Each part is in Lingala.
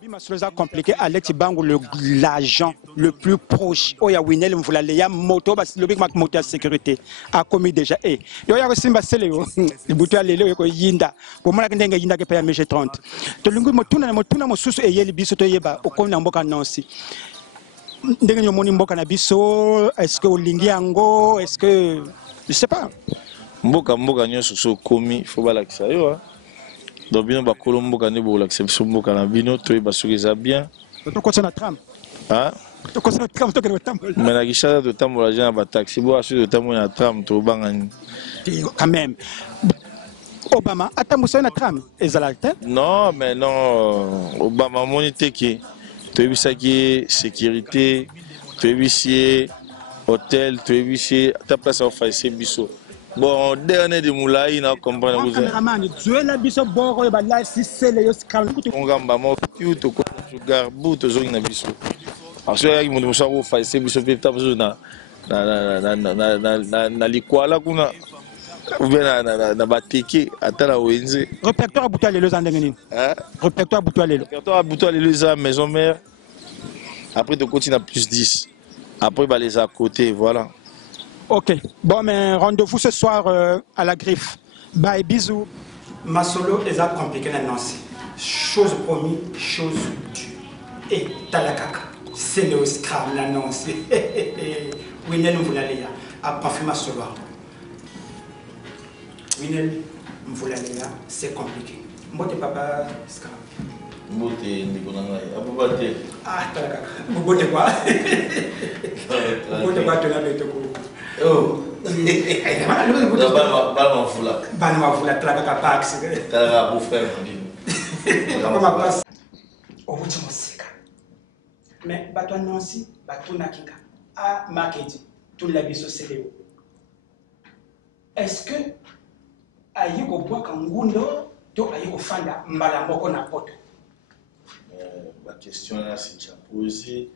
Bimasoloza compliqué. Alex Bango, l'agent le plus proche. Oya Winel Mvulaleya moto bas le big mac moto sécurité a commis déjà. Et yoya simba seleo. Le bouton lelo ko yinda. Pour moi ndenga yinda ke pa MG 30. To lungu motuna mosusu e yeli biso to yeba okona mboka nansi. Ndenga nyomoni mboka na biso, est-ce que olingi yango, est-ce que je sais pas. Mboka nyoso so komi faut balakisa yo. Donc bino ba kolomboka ne bo lakisa biso mboka na bino to yeba sokiza bien. To ko na tram. Ah? To ko na tram to ke tambola. Mais na gishada to tambola jana ba taxi bo asu to tambola na tram to bangani. Quand même. Obama atambusa na tram ezalate? Non, mais non. Obama monite ki to yebisa ki sécurité, to yebisi hôtel, to yebisi ta place au faïsé biso. Bon, dernier de Moulay, n'a comprendre vous. Caméraman, Dieu la biso boro e ba live si sele yo scam. On gamba mo to ko garbu to zo na biso. Parce que il mo so faïsé biso pe ta biso na likwala kuna. Ou bien na bateke atala wenze. Répertoire à Boutoua Lelo Zandengeni. Hein? Répertoire à Boutoua Lelo. Répertoire à Boutoua Lelo maison mère. Après de continue à plus 10. Après bah les à côté, voilà. Ok. Bon mais rendez-vous ce soir à la Griffe. Bye bisous. Ma solo est compliqué na Nancy. Chose promis, chose due. Et talakaka. C'est le scram la Nancy. Winel Mvulaleya a parfumé solo. Winel Mvulaleya, c'est compliqué. Moi, papa, Scram. Mbote Nikonanga, Abubate. Ah, talaka. Mbote quoi? Mbote quoi, tu l'as fait Oh. Balma Fula. Balma Fula, talaka pax. Talaka beau frère. Comment passe? Au bout de mon sika. Mais, bateau Nancy, bateau Nakinga. Ah, Makedi, tout l'habit Séléo. Est-ce que ayiko bwaka ngundo to ayiko fanda mbala moko na poto? La question là c'est déjà posée.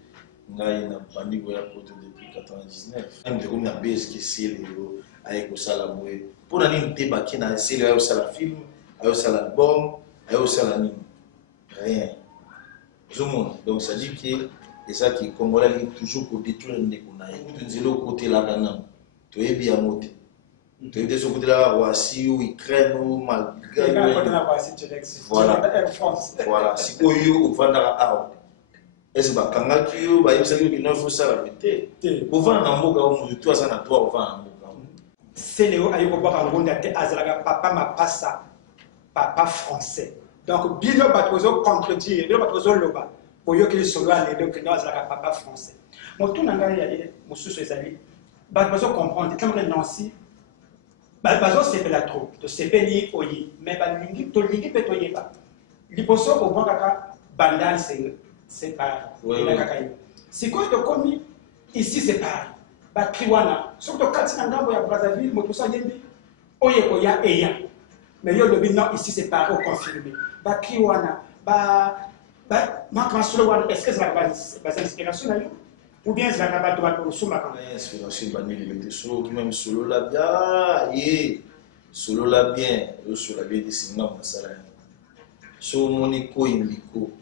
Ngai na bandi go ya poto depuis 99. Même de comme na base qui c'est le ayiko sala boye. Pour na nini te baki na c'est le ayiko sala film, ayiko sala album, ayiko sala nini. Rien. Donc ça dit que et ça qui congolais toujours pour détruire ndeko na ye. Tout nzelo côté là kana. To yebi ya mote. Tu es des côté là, Roissy ou Ukraine ou Malgré. Voilà. Voilà. Si vous avez un vendeur, est-ce que quand vous avez un faut ça la mété. Vous vendez un mot comme vous, toi, ça n'a pas un mot. C'est Léo Ayoko Barangunda, papa m'a pas ça, papa français. Donc, Bilo Batrozo contredire, Bilo Batrozo Loba, pour que soit les deux que nous avons papa français. Mon tour n'a pas été, mon sous ses amis, Batrozo comprendre, comme le Nancy. Bazo c'est la trop, de sepeli oyi, mais balingi to lingi petoye pas. Liposo au bon kaka bandan c'est pas. C'est quoi de commis ici c'est pareil. Ba kriwana, surtout quand on a à Brazzaville, motosa yembi, oye koya eya. Mais yo le non ici c'est pareil au confirmé. Ba kriwana, est-ce que ça va inspiration là? Ou bien ça va pas pour Soumaka. Inspiration banni les solo même solo la bien et solo la bien des signaux na sala. So moniko imbiko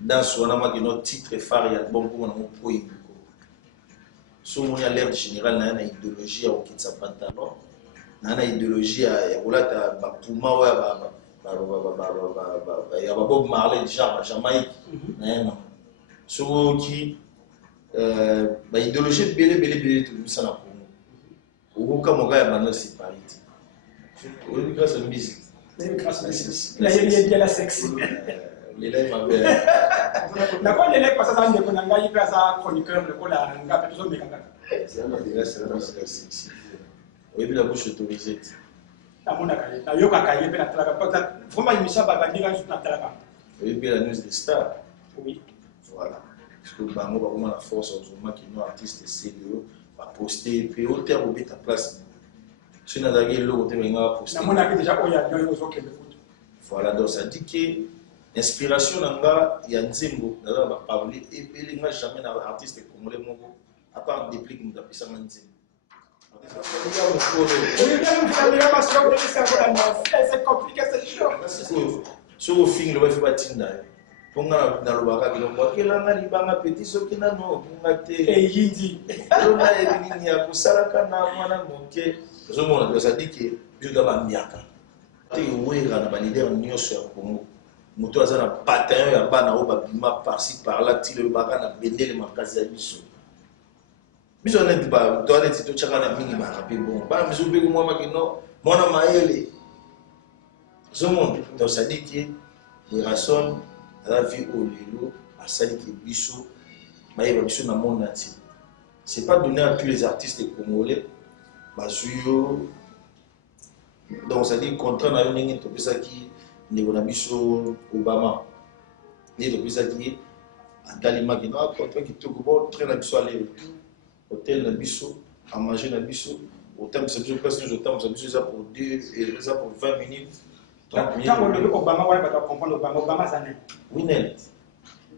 dans son ama que notre titre phare ya bon pour mon po imbiko. So mon alerte générale na idéologie au kitsa pantalon. Na idéologie ya bolata ba puma wa ya ba Bob Marley déjà Jamaïque. Non. So qui idéologie belé tout ça na Congo. Au cas mon gars maintenant c'est pareil. On est grâce à la musique. Là il y a la sexy. Les lèvres ma belle. D'accord les lèvres parce que ça ne connaît pas il peut ça chroniqueur le cola nga peut toujours méga. C'est un modèle c'est la musique sexy. Oui la bouche autorisée. Na mona kaye na yoka kaye pe na talaka pas vraiment émission ba bandira sur na talaka. Oui bien la news des stars. Oui. Voilà. Parce que bango ba comment la force autrement qui nos artistes sérieux va poster puis au terme au ta place. Si na dagi le côté menga poster. Na mona déjà oya yo zo ke le foot. Voilà donc ça dit que inspiration nanga ya nzembo na ba parler et pelinga jamais na artiste congolais moko à part déplique nous apisa nzembo. C'est compliqué, c'est chaud. so film le fait batinda ponga na lobaka bilongo kelanga libanga petit soki nano ponga te yindi lona ebini ya kusalaka na mwana moke ozomona ça dit que biso da bamiaka te wera na balider nyonso ya Congo moto aza na bataillon ya bana oyo babima par-ci par-là ti lobaka na bendele makasi ya biso biso neti toaneti totyaka na mingi bakape bon bana biso mpe komwamaki no mwana mayele ozomona donc ça dit que Erason la vie au lelo à celle qui biso maïba biso na monde entier c'est pas donné à tous les artistes congolais basuyo donc ça dit contrat na yo ndenge topesa ki ndeko na biso Obama ni topesa ki atalimaki na contrat ki toko bon train na biso aller hôtel na biso à manger na biso autant que ça biso presque autant que ça biso ça pour 2 et ça pour 20 minutes. Quand le Obama va comprendre Obama ça n'est. Winel.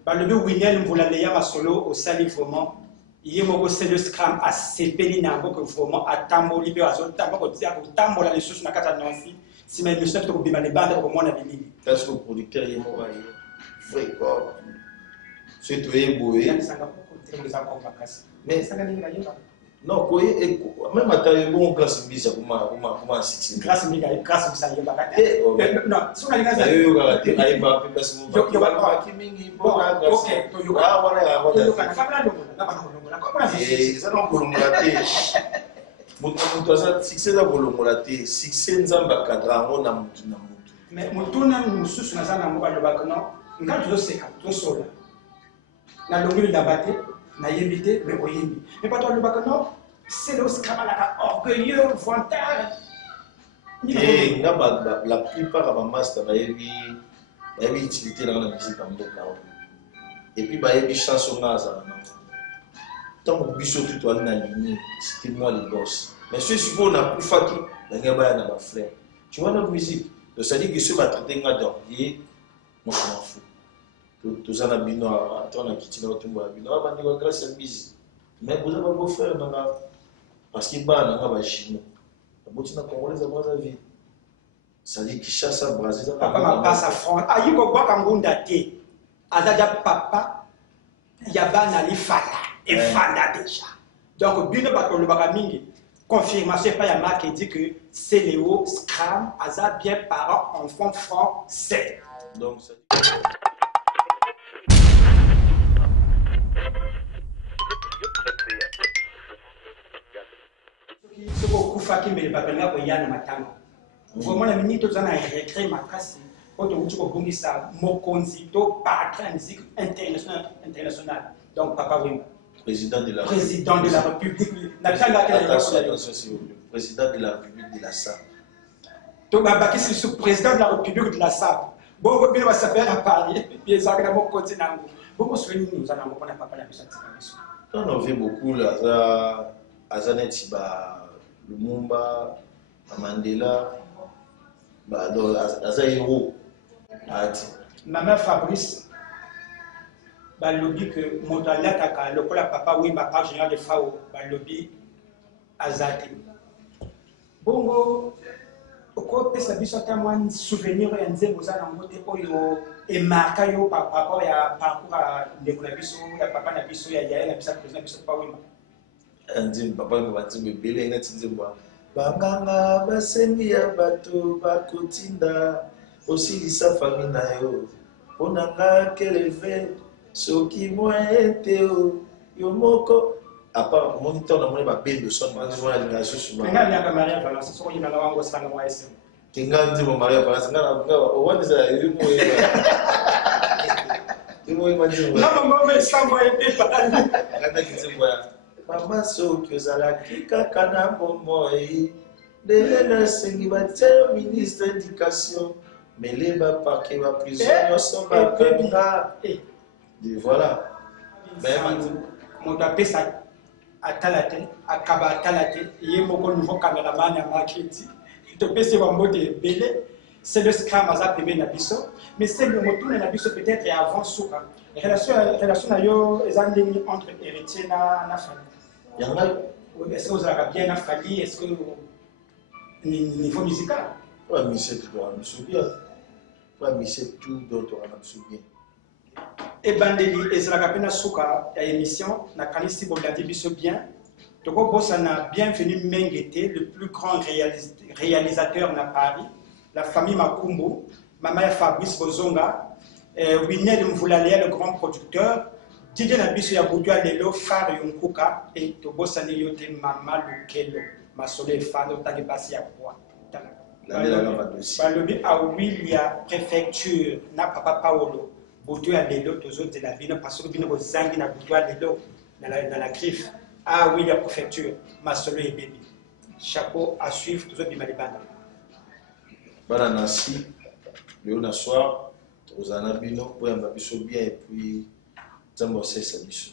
Le Winel vous l'avez à solo au sali vraiment. Il y a beaucoup de scram à CPL n'a beaucoup vraiment à tambo libération tambo au tambo la ressource na kata nansi si mais le chef de bima les bandes au moins na bili. Parce que le producteur est mort vrai quoi. C'est tout est boé. Mais ça gagne la non, quoi, même à taille bon grâce mise à comment c'est grâce mise ça y est pas non si on a grâce à y va parce que yo va qui mingi bon OK to yo et ça non bolongolate mutu ça succès da bolongolate succès nzamba cadra ngo na mutu mais mutu na mususu na sana ngo alobaka non ngati to seka to sola na longi la batte na yebite mais oyembi mais pas toi le bac c'est le scamala orgueilleux vantard et la plupart de master bayebi utilité dans la musique en mboka et puis bayebi chanson naza tant que biso tout toi na ligne c'était moi le boss mais ce suppose on a plus faki la ngaba na ba frère tu vois notre musique donc ça dit que ce va traiter nga d'orgueil moi je m'en fous tout ça na bino attends na kitina otumba bino bandi wa grâce à musique mais vous avez beau faire parce qu'il bana nga ba chino botina congolais za vie ça dit Kinshasa Brazil papa passe à France ayiko kwa kangunda te azaja papa ya bana li fala et fala déjà donc bino ba ko lobaka mingi confirmation pas ya marque dit que c'est Léo Scram aza bien parent enfant français donc ça ce que Koufaki me babenga ko yana matanga vraiment la minute tozana recréer makasi oto uti ko bungisa mokonzi to patron musique international donc papa Wemba président de la République natanga président de la République de la SAP to babaki sur président de la République de la SAP bon bien va s'appeler à Paris bien ça que mokonzi nango beaucoup soigner nous allons comprendre papa la biso on en fait beaucoup là Azaneti Lumumba, Mandela, dans Azaïro. Maman Fabrice, le lobby que Montala Kaka, le papa, oui, ma part générale de FAO, le lobby Azati. Bongo, pourquoi peut-ce que ça un souvenir et un zéro à la et marqué par rapport à parcours à l'économie, à papa Nabiso, il y a un épisode pas oui. Andim papa ngo batimbe bele ngati nzemba banganga basembi ya bato bakotinda osilisa fami na yo ponanga keleve soki moete yo moko apa moniteur na moni ba bendo son manzo na linga susu ba ngani ya Maria Valence so yina wango sanga mwa SM kinga nzimo Maria Valence ngana wani za yumo yumo manzo na mambo samba ete patani ngata kinzemba Mama soki ozalaki kaka na bomoi ndenge nasengi batie ministre éducation mele bapake baprison nyonso bapenga voilà moto apesa atala te akaba atala te ye moko nouveau cameraman ya marketing topesi bambote ebele c'est le scram aza pembe na biso mais c'est le motuna na biso peut-être avant suka relation na yo eza ndenge entre héritier na famille est-ce que vous avez bien affali? Est-ce que niveau musical? Oui, mais c'est bien. pas mission tout d'autres on a bien. Et bandeli ezalaka pena suka ya émission na kanisi bolandi biso bien. Toko Bossana bienvenue Mengete, le plus grand réalisateur na Paris, la famille Makumbu, Mama Fabrice Bozonga, Winel Mvulalia, le grand producteur, Didier Nabiso Yaboudua Lelo, Far Yonkuka, et Tobosane Yote Mama Lukelo, Masole Fado Tagibasi Akwa. Balobi a Wilia, préfecture, na Papa Paolo, Boudua Lelo, Tozo de la ville, parce que Bino Zangi na Boudua Lelo, dans la griffe. Ah oui, la préfecture, Masolo et Baby. Chapeau à suivre, toujours du Malibana. Bananasi, le soir, aux Anabino, pour un babiso bien et puis Zambossé Sabiso.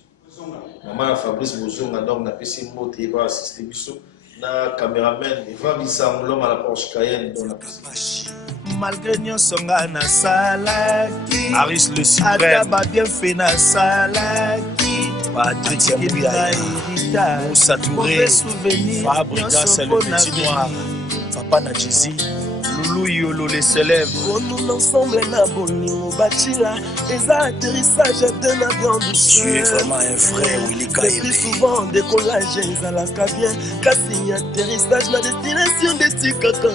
Maman Fabrice Bozonga, donc, n'a pas si mot et va assister Biso. Na caméraman, Eva Bissam, l'homme à la Porsche Cayenne, dans la place. Malgré Nyonsonga na salaki, Aris le suprême, Adaba bien fait na salaki. Patrick Mbouya, Moussa Touré, Fabrika, c'est le petit noir, Papa Nadjizi, Loulou Yolo les célèbres. Nous ensemble na bonimo bachila, les atterrissages d'un avion douceur. Tu es vraiment un frère, Willy Kaïle. Le plus souvent décollage, Zalaka bien, Cassigny atterrissage, la destination des Tikaka.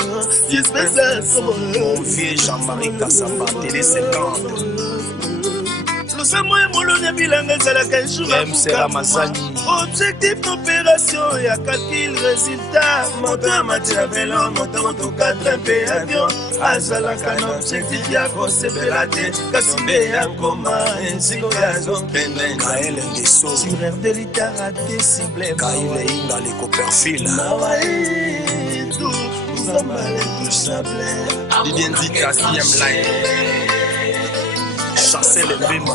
J'espère ça, mon vieux Jean-Marie Kassamba, Télé 50. MC Ramazani. Objectif d'opération, il y a calcul, résultat. Moteur, matière, vélo, moteur, 4 MP, avion. Azalaka, objectif, il y a grosse belade. Kassimbe, ya coma, ainsi qu'on a zone. Kael Ndeso. Tireur de l'État raté, ciblé. Kail Inga, les coperfiles. Nawaï, tout, nous sommes intouchables. Didier Nzika, 6e line. Chasser le Bema.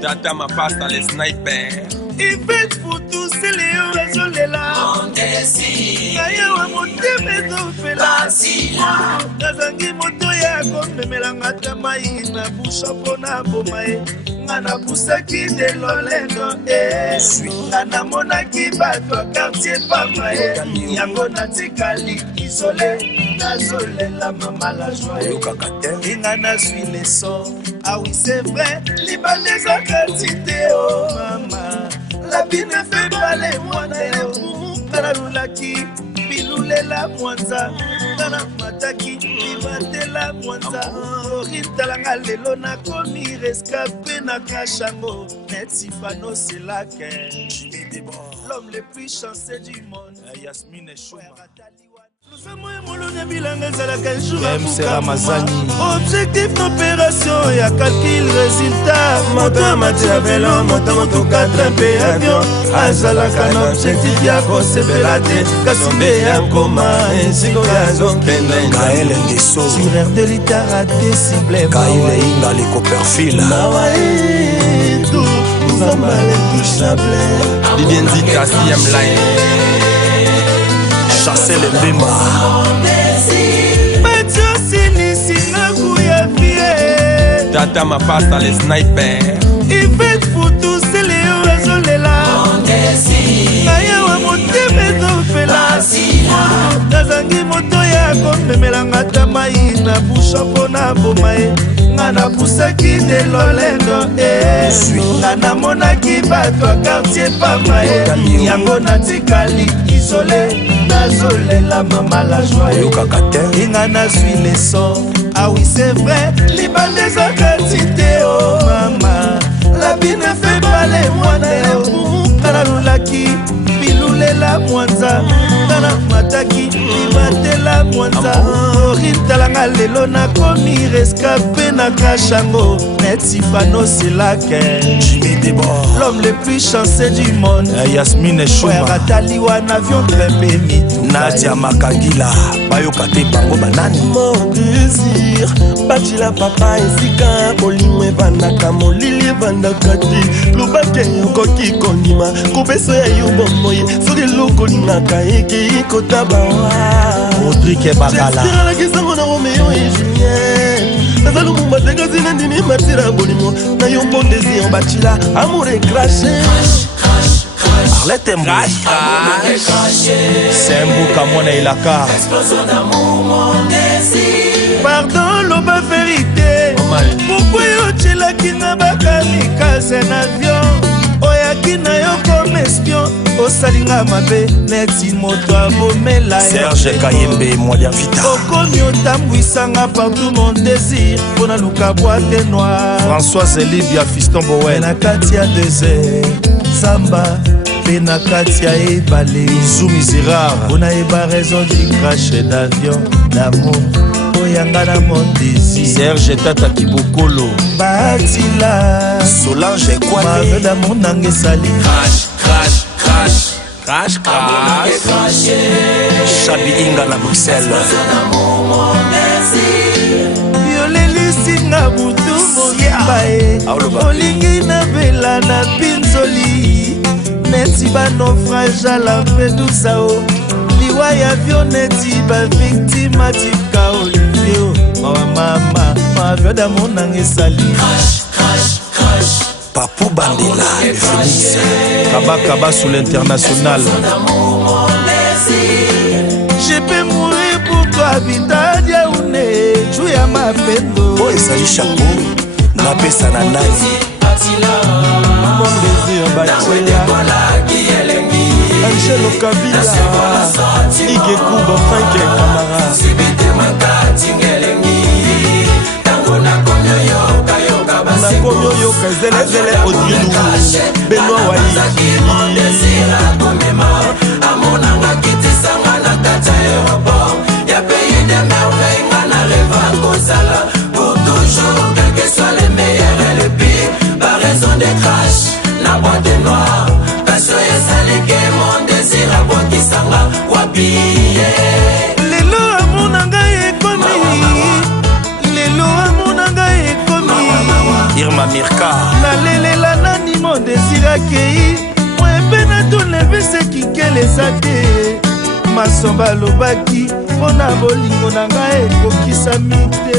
Tata ma passe dans les snipers. Il fait pour tous ces léons, les olélas. Kaya wa moteme zofela. Kazangi moto ya kombe melanga tamai na busha pona bomae. Ngana pusaki de lolendo ngana monaki bato quartier pamae. Yango natikali isolé. Nazolela mama la joie. Ngana suis les sons. Ah oui c'est vrai. Libanais en quantité oh maman. La vie ne fait pas les moines. Karalulaki, Bilulela Mwanza, Nana Mataki, Bibatela Mwanza, Orintalanga Lelona Komi, rescapé na Kashango, Netsifano c'est la l'homme le plus chanceux du monde, Yasmine Chouma. MC Ramazani. Objectif d'opération, il y a calcul, résultat. Moteur, matière, vélo, moteur, 4 MP, avion. Azalaka, objectif, il y a grosse belade. Kassimbe, ya coma, ainsi qu'on a zone. Kael Ndeso. Tireur de l'État raté, ciblé. Kail Inga, les coperfiles. Nawaï, tout, nous sommes intouchables. Didier Nzika, 6e line. Chasser le Bema. Tata ma passe dans les snipers. Il fait pour tous ces léons, les olélas. Kaya wa moteme zofela. Kazangi moto ya kombe melanga tamai na busha pona bomae. Ngana pusaki de lolendo ngana monaki bato quartier pamae. Yango natikali isolé. Nazolela mama la joie. Ngana suis les sons. Ah oui c'est vrai. Libanais en quantité oh maman. La vie ne fait pas les moines. Karalulaki, Bilulela Mwanza, Nana Mataki, Bibatela Mwanza, Orintalanga Lelona Komi, rescapé na Kashango, Netsifano c'est la Jimmy Debord, l'homme le plus chanceux du monde. Yasmine Chouma. Rataliwa un avion très béni. Nadia Makangila, Bayokate Bango Banani. Mon désir, Bachila papa esika, Kolimwe Bandaka, Molili Bandakati, Lubake Yokoki Konima, Kobeso ya Yubomoye, Soge Lokolingaka Eke Kotabawa. Rodrigue Bagala. J'espère la question na Roméo et Juliette. Nazalu Mumbateka Zinandini Matira Bolimo, na yon bon désir Bachila, amour et craché. Arlette Mboué. C'est Mbouka Mona Ilaka. Pardon, loba vérité. Pourquoi yotilaki na bakamikaze na avion? Oyaki na yo comme espion. Osalinga mabe neti moto abomela. Serge Kayembe Moya Vita. Okomi otambwisanga partout mon désir. Pona luka boîte noire. Françoise Libia Fiston Bowen. Na kati ya désert Samba. Pena kati ya ebale. Zoumi Zirard. Pona eba raison du crash d'avion. D'amour oyanga na mon désir. Serge Tata Kibokolo. Batila Solange Kwame. Mave d'amour nange sali. Crash, crash, crash. Crash, crash. Chabi Inga na Bruxelles. Yolelisinga butu mokibae. Olingi na bela na pinzoli. Neti ba naufrage à Lampedusa o. Liwa ya avion neti ba victime atika Olivio. Mama, ma avion d'amour nange sali. Crash, crash, crash. Papou Bandela, le Phoenix. Kaba Kaba sous l'international. Je peux mourir pour toi, Vita Diaoune. Jouya ma pendo. Oh, il s'agit chapeau. Napesa na nai. Mon désir Batila. Angelo Kabila. Ike Kuba, Frank Kamara. Nakomyo yoka zele zele odilou. Benoît Waï. Pour toujours, quel que soit le meilleur et le pire, par raison des crashs, la boîte noire, parce que c'est mon désir à boire qui s'en va, wapiye. Lelo amonanga ekomi. Lelo amonanga ekomi. Irma Mirka. Nalelela nani mon désir akei. Mwembe na tolevé ce qui les ate. Masomba lobaki. Pona bolingo na ngai ekokisami te.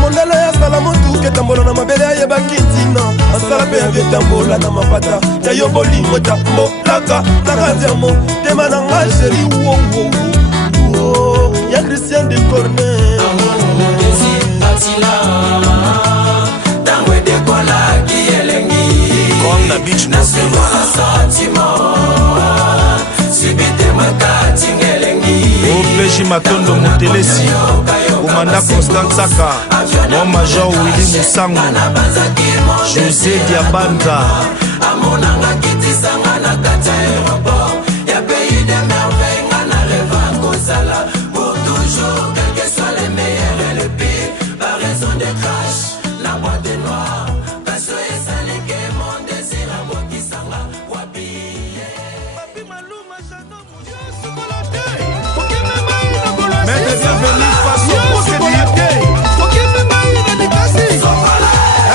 Mondelo ya sala motu ketambola na mabele ayebaki ntina asala mpe avietambola na mapata ya yo bolingo tambolaka na kati ya motema na nga sheri wowowo ya Christian de Corneille. Comme la bitch Opeji Matondo Motelesi. Komanda Constant Saka. Mon Major Willy Moussango. José Diabanda. Pour toujours, quel que soit le meilleur et le pire, par raison des crashs, la boîte noire, parce que c'est le mon désir à boire qui s'en va, wapiye. Maître bienvenue face au procédurier.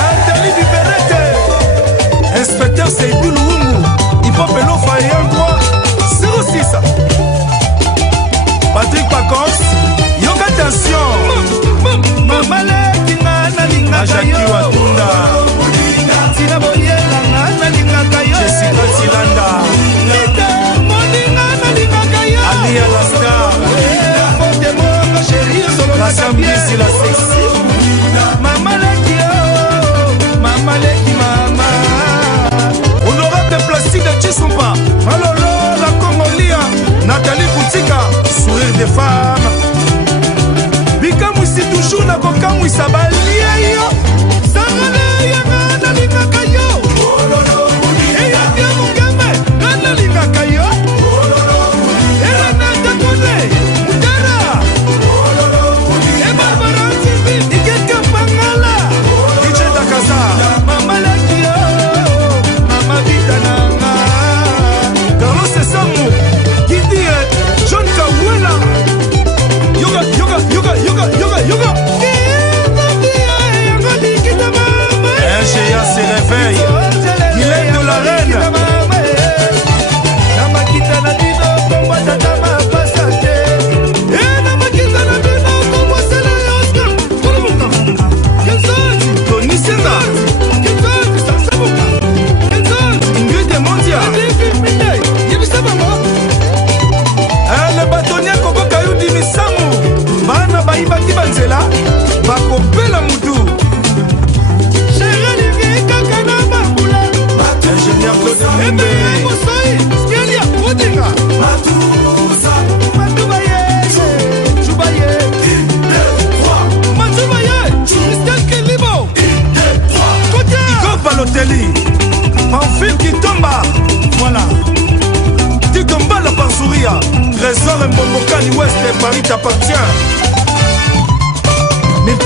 Anthony Biberete. Inspecteur Seydou Luungu. Ipopelo Fayan droit 06. Patrick Pacos. Yoga attention. Mamaleki ngana linga Jackie Watunda. Tina Boyela ngana linga kayo. Jessica Tilanda. Ali Alastar. Rassemblis la sexy. Mama leki mama. Honorable Plastique de Chisumpa. Malolo la Congolia. Nathalie Koutika. Sourire des femmes. Bikamwisi toujours na kokamwisa balia yo. Sangale ya ngana lingaka yo. Eya tia mungeme ngana lingaka yo. Ela nata kone mutara. Eba baranzi bi ikeka pangala. DJ Dakaza. Mama leki yo. Mama vita nanga. Carlos Samu. Kidi John Kawela. Yoga.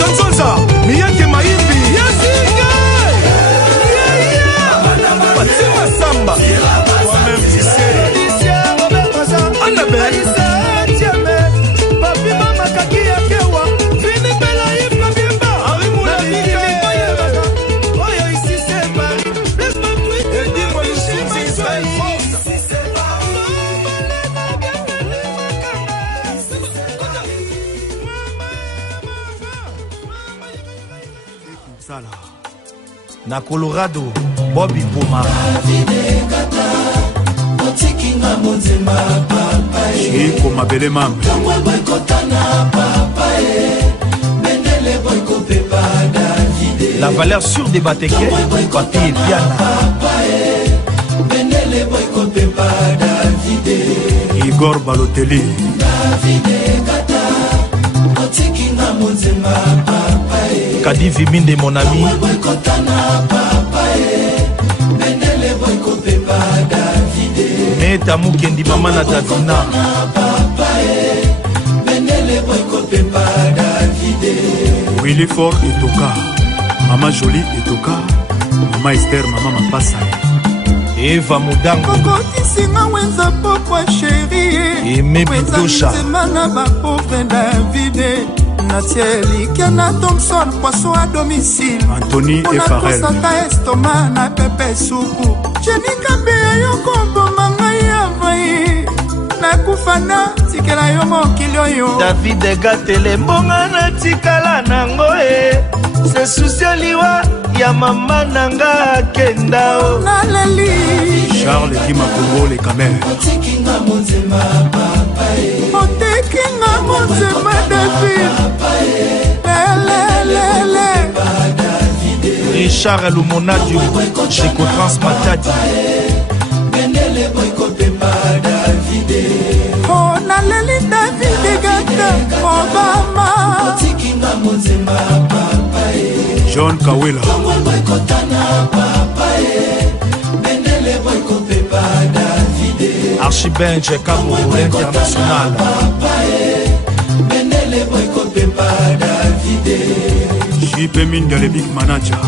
Tanzonza Miyake Maimbi Yasinga Fatima Samba Toi-même tu sais Annabelle Papi Mama Kaki Yakewa Fini Bela Ifra Biemba Arimula Oyo ici c'est Paris Laisse-moi tweet et dis-moi le chien c'est Israël Force na Colorado Bobby Poma Chico Mabele Mam la valeur sûre des Bateke Papi et Piana Igor Balotelli Kadi Viminde mon ami Meta Mukendi Mama na Davina Willy Ford Etoka Mama Jolie Etoka Mama Esther Mama Mapasa Eva Mudango Kokotisinga wenza pokwa chérie Aimé Bidosha Mana ba pauvre Davide Natieli Kiana Thompson poisson à domicile Anthony et Farrell Sata estoma na pepe soupu Jenny Kambe yo kombo manga ya vai Na kufana tikela yo mokilio yo David Gatele mbonga na tikala nango Se soucia liwa ya mama nanga kendao Naleli Charles Kima Kongo les Kamer Otekinga monzema David Richard Lumonadu Chico Transmatadi Oh naleli David Gata Obama John Kawela Archibenje Cabo International JP Minda le big manager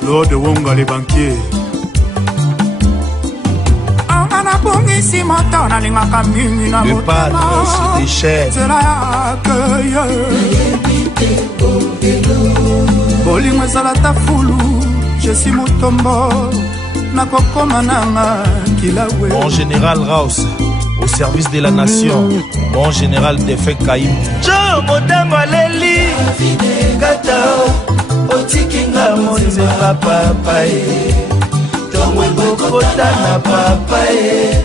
Claude Wonga le banquier Angana bongisi moto nalingaka mingi na le padre sur des chaînes Zela ya accueil Bolingo ezala ta fulu Je suis Mutombo Nakokoma nanga kilawe Mon général Raus au service de la nation Mon général Defek Kaïm Jo modango aleli Katao Otikinga monzema papaye Tongwe bokota na papaye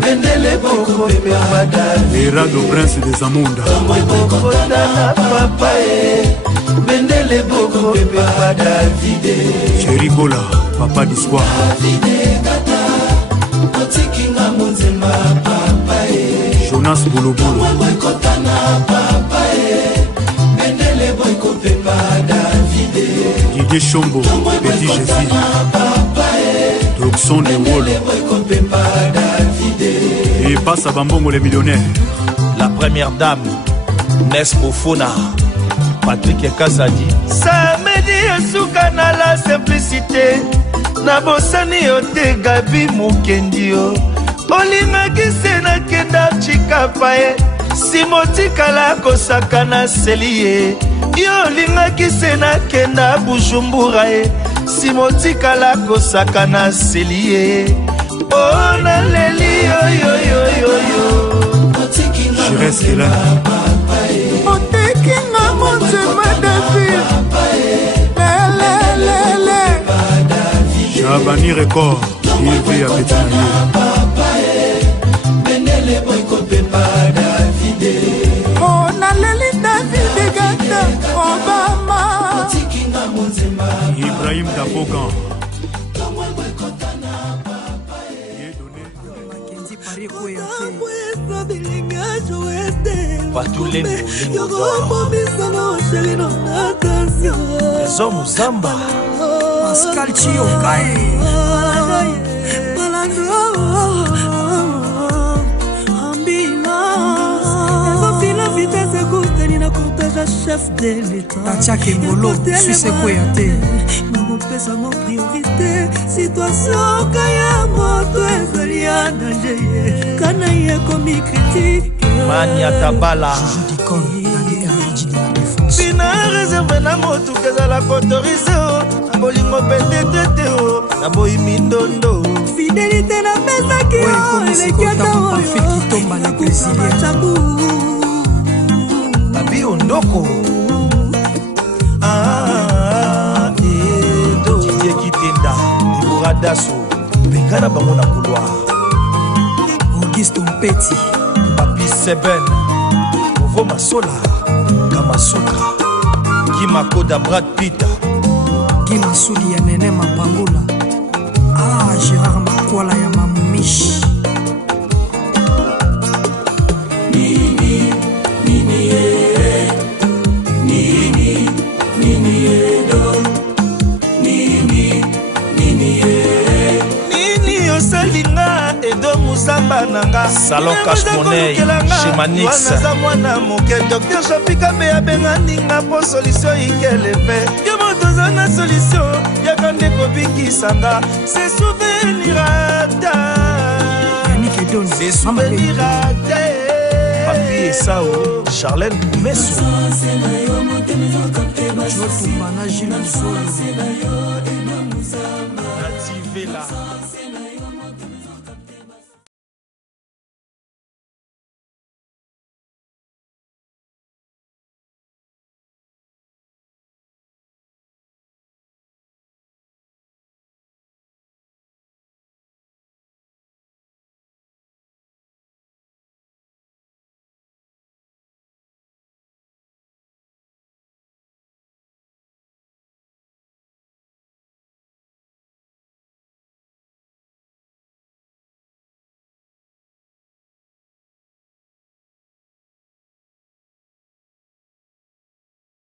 Bendele boko pepada L'Irado Prince des Amunda Tongwe bokota na papaye Bendele boko pepada vide Chéri Gola Papa d'Histoire Otikinga monzema papaye Jonas Boulobolo Didier Chombo Petit Jésus Doxon de Wolo Et passe à Bambongo les millionnaires la première dame Nespo Fona Patrick Kazadi Samedi esuka na la simplicité Na bosani yo te Gabi Mukendi yo Olingaki se na kenda chikapa ye Simotikala kosaka na seli ye Yo olingaki se na kenda Bujumbura ye Simotikala kosaka na seli ye Oh na leli yo yo yo yo yo Chires Kelana Otekinga monzema David Lele Chabani Record Il vit à Petit Oh naleli David Gata Obama Ibrahim Dapogan Patoulen Les hommes Zamba Pascal Chiokai kaka chef de l'état tatiake ngolo susekoya te nakopesa ngo priorité situation kaya moto ezali ya danger kana ye komi critique Mania Tabala Pina réserve na motuka ezala kotorize o bolingo petetete o na boyi mindondo fidélité na pesaki o eleki ata oyokitomba na brésilien Babi Ondoko Didier Kitenda Deborah Dasso Bengana bango na couloir Auguste Mpeti Papi Seben Ovo Masola Kamasutra Kimakoda Brad Pitt Kimasudi ya Nene Mapangula Gérard Makwala ya Mamumishi musamba nanga salon cash monnaie chez Manix naza mwana moke docteur Chapika mpe abenganinga mpo solution ikele mpe yo moto oza na solution yaka nde kobikisanga se souvenir ata se souvenir ata Papi Esao Charlène Meso Jotumba na Gilles Zolo Nativela